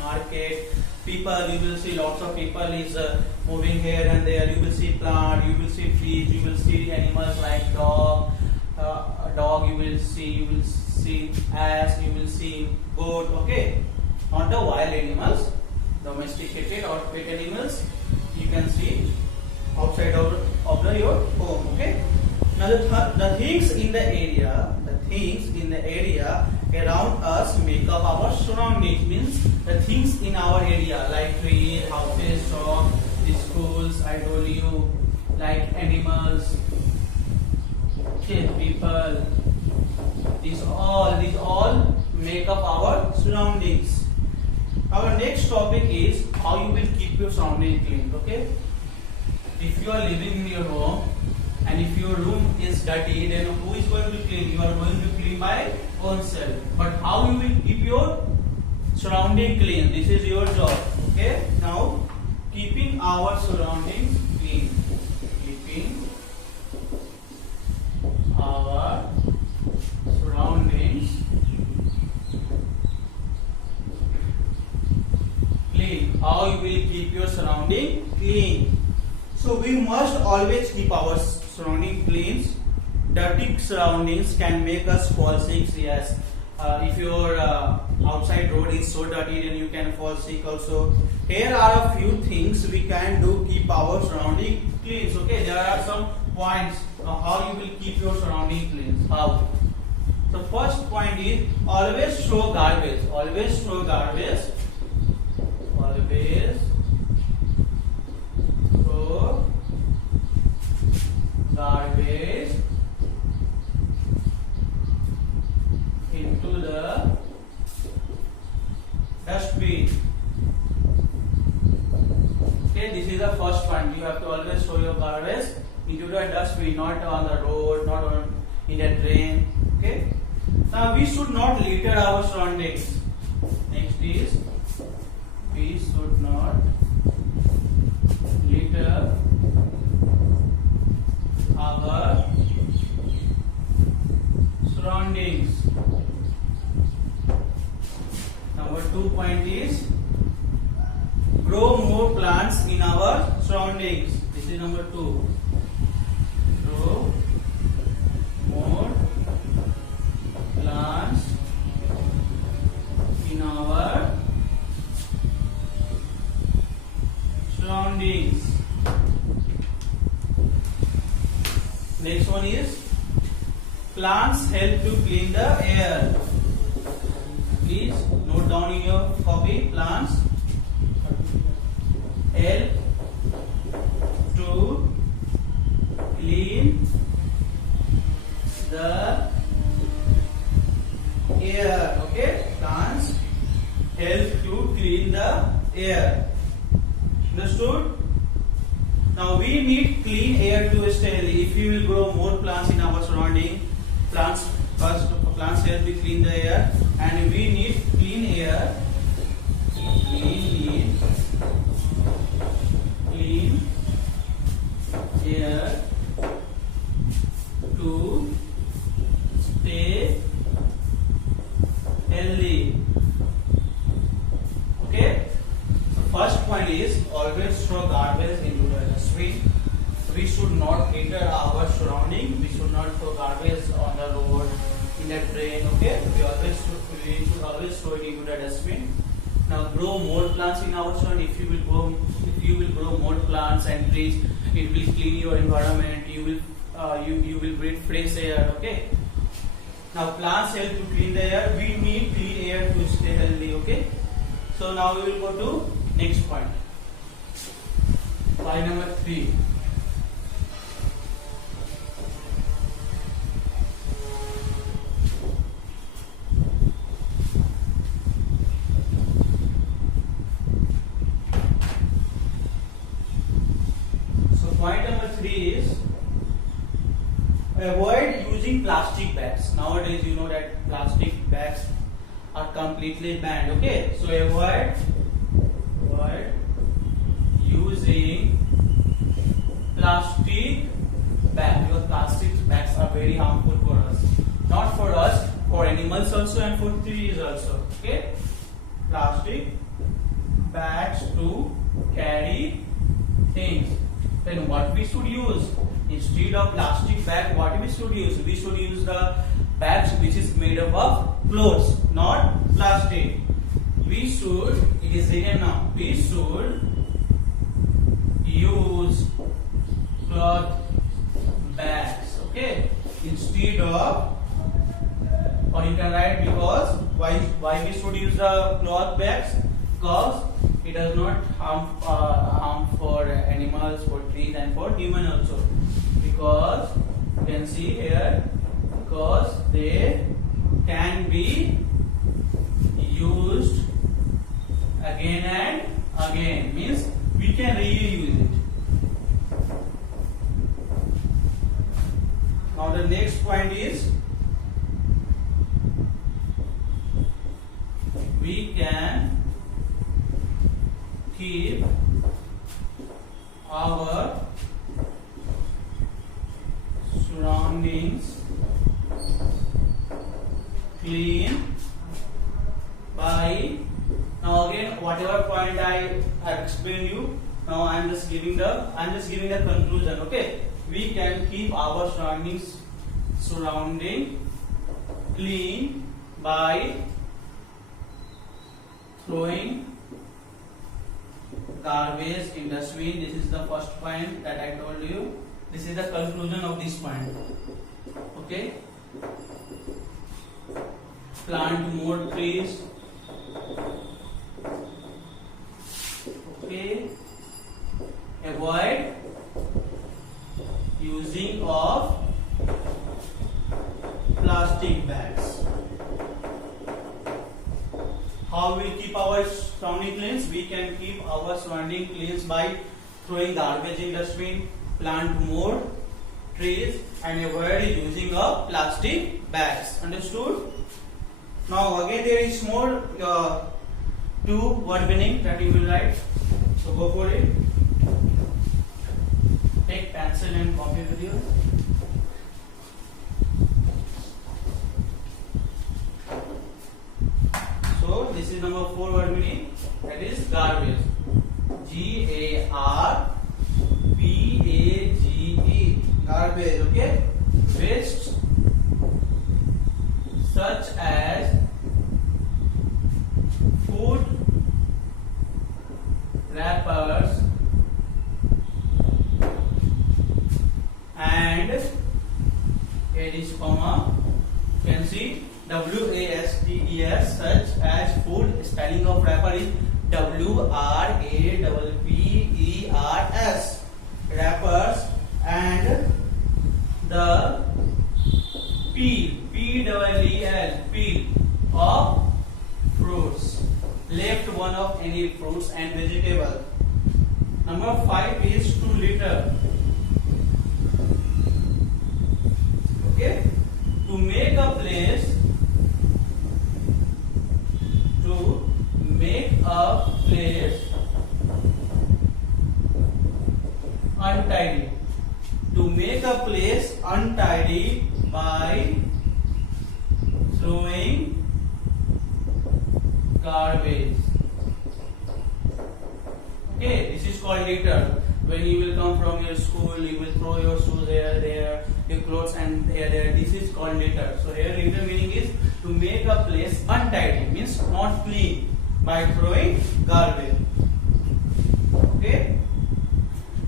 market. People, you will see lots of people is moving here and there. You will see plant, you will see trees, you will see animals like dog. You will see ass, you will see goat. Okay, not the wild animals, domesticated or pet animals. You can see outside of your home. Okay. Now the things in the area around us make up our surroundings. Means the things in our area like trees, houses, shop, the schools. I told you, like animals, people. These all make up our surroundings. Our next topic is how you will keep your surrounding clean. Okay. If you are living in your home and if your room is dirty, then who is going to clean? You are going to clean by own self. But how you will keep your surrounding clean? This is your job. Okay. Now, keeping our surroundings clean. Keeping our surroundings clean. How you will keep your surrounding clean? So we must always keep our surrounding clean. Dirty surroundings can make us fall sick. Yes, if your outside road is so dirty, then you can fall sick also. Here are a few things we can do keep our surrounding clean. Okay, there are some points how you will keep your surrounding clean. How? The first point is always throw garbage. Always throw garbage. Always throw garbage into the dustbin. Okay, this is the first point. You have to always throw your garbage into the dustbin, not on the road, not on in a drain. Okay. Now we should not litter our surroundings. Next is we should not litter our surroundings. Number 2 point is grow more plants in our surroundings. This is number 2. Grow more plants in our surroundings. Next one is plants help to clean the air. Please note down in your copy. Plants help to clean the air. Okay, plants help to clean the air. Understood? Now we need clean air to stay healthy. If you will grow more plants in our surrounding, plants help to clean the air, and we need clean air. We need clean air to stay healthy. Okay. First point is always throw garbage into the dustbin. We should not litter our surrounding. We should not throw garbage on the road, in the drain. Okay, we should always throw it into the dustbin. Now grow more plants in our surrounding. If you will grow more plants and trees, it will clean your environment. You will breathe fresh air. Okay. Now plants help to clean the air. We need clean air to stay healthy. Okay. So now we will go to next point. Point number 3. So point number 3 is avoid using plastic bags. Nowadays you know that plastic bags are completely banned. Okay, so avoid using plastic bags, because plastic bags are very harmful for us. Not for us, for animals also and for trees also. Okay, plastic bags to carry things. Then what we should use? Instead of plastic bag, what we should use? We should use the bags which is made up of clothes, not plastic. We should, it is written now, we should use cloth bags, okay, instead of, or you can write because why we should use the cloth bags? Because it does not harm for animals, for trees, and for human also. Because you can see here, because they can be used again and again, means we can reuse it. Now the next point is we can keep our surroundings clean by, now again whatever point I explained you, now I am just giving the conclusion, okay. We can keep our surrounding clean by throwing garbage in dustbin. This is the first point that I told you. This is the conclusion of this point. Okay. Plant more trees. Okay. Avoid using of plastic bags. How we keep our surrounding clean? We can keep our surrounding clean by throwing garbage in dustbin, plant more trees, and avoid using of plastic bags. Understood? Now again there is more two word meaning that you will write. So go for it. Take pencil and copy with you. So this is number 4 word meaning, that is garbage. Garbage. Garbage, okay? Waste such as food, wrappers, and it is comma, you can see WASTES, such as food. Spelling of wrapper is WRAPPERS, wrappers, and the peel, peel of fruits, left one of any fruits and vegetable. Number 5 is to litter. Okay, to make a place, untidy. To make a place untidy by throwing garbage. Okay, this is called litter. When you will come from your school, you will throw your shoes here, there, your clothes and there. This is called litter. So here litter meaning is to make a place untidy, means not clean, by throwing garbage. Okay.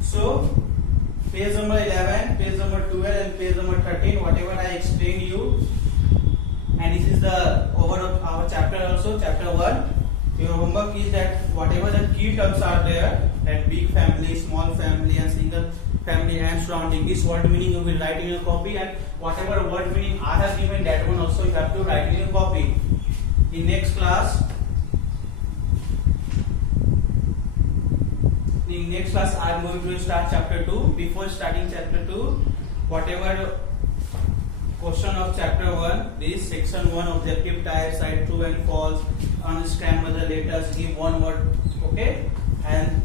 So page number 11, page number 12, and page number 13, whatever I explained you, and this is the over of our chapter also, chapter 1. Your homework is that whatever the key terms are there, that big family, small family, and single family, and surrounding, this word meaning you will write in your copy, and whatever word meaning I have given, that one also you have to write in your copy. In next class, I am going to start chapter 2. Before starting chapter 2, whatever question of chapter 1, this section 1, objective type, side true and false, unscramble the letters, give one word, okay, and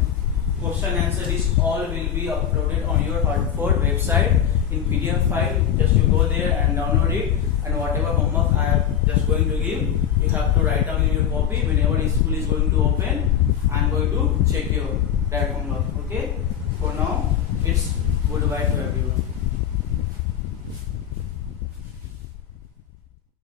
question answer, this all will be uploaded on your Hartford website in PDF file. Just you go there and download it, and whatever homework I am just going to give, you have to write down in your copy. Whenever school is going to open, I am going to check your platform log. Okay. For now, it's goodbye to everyone.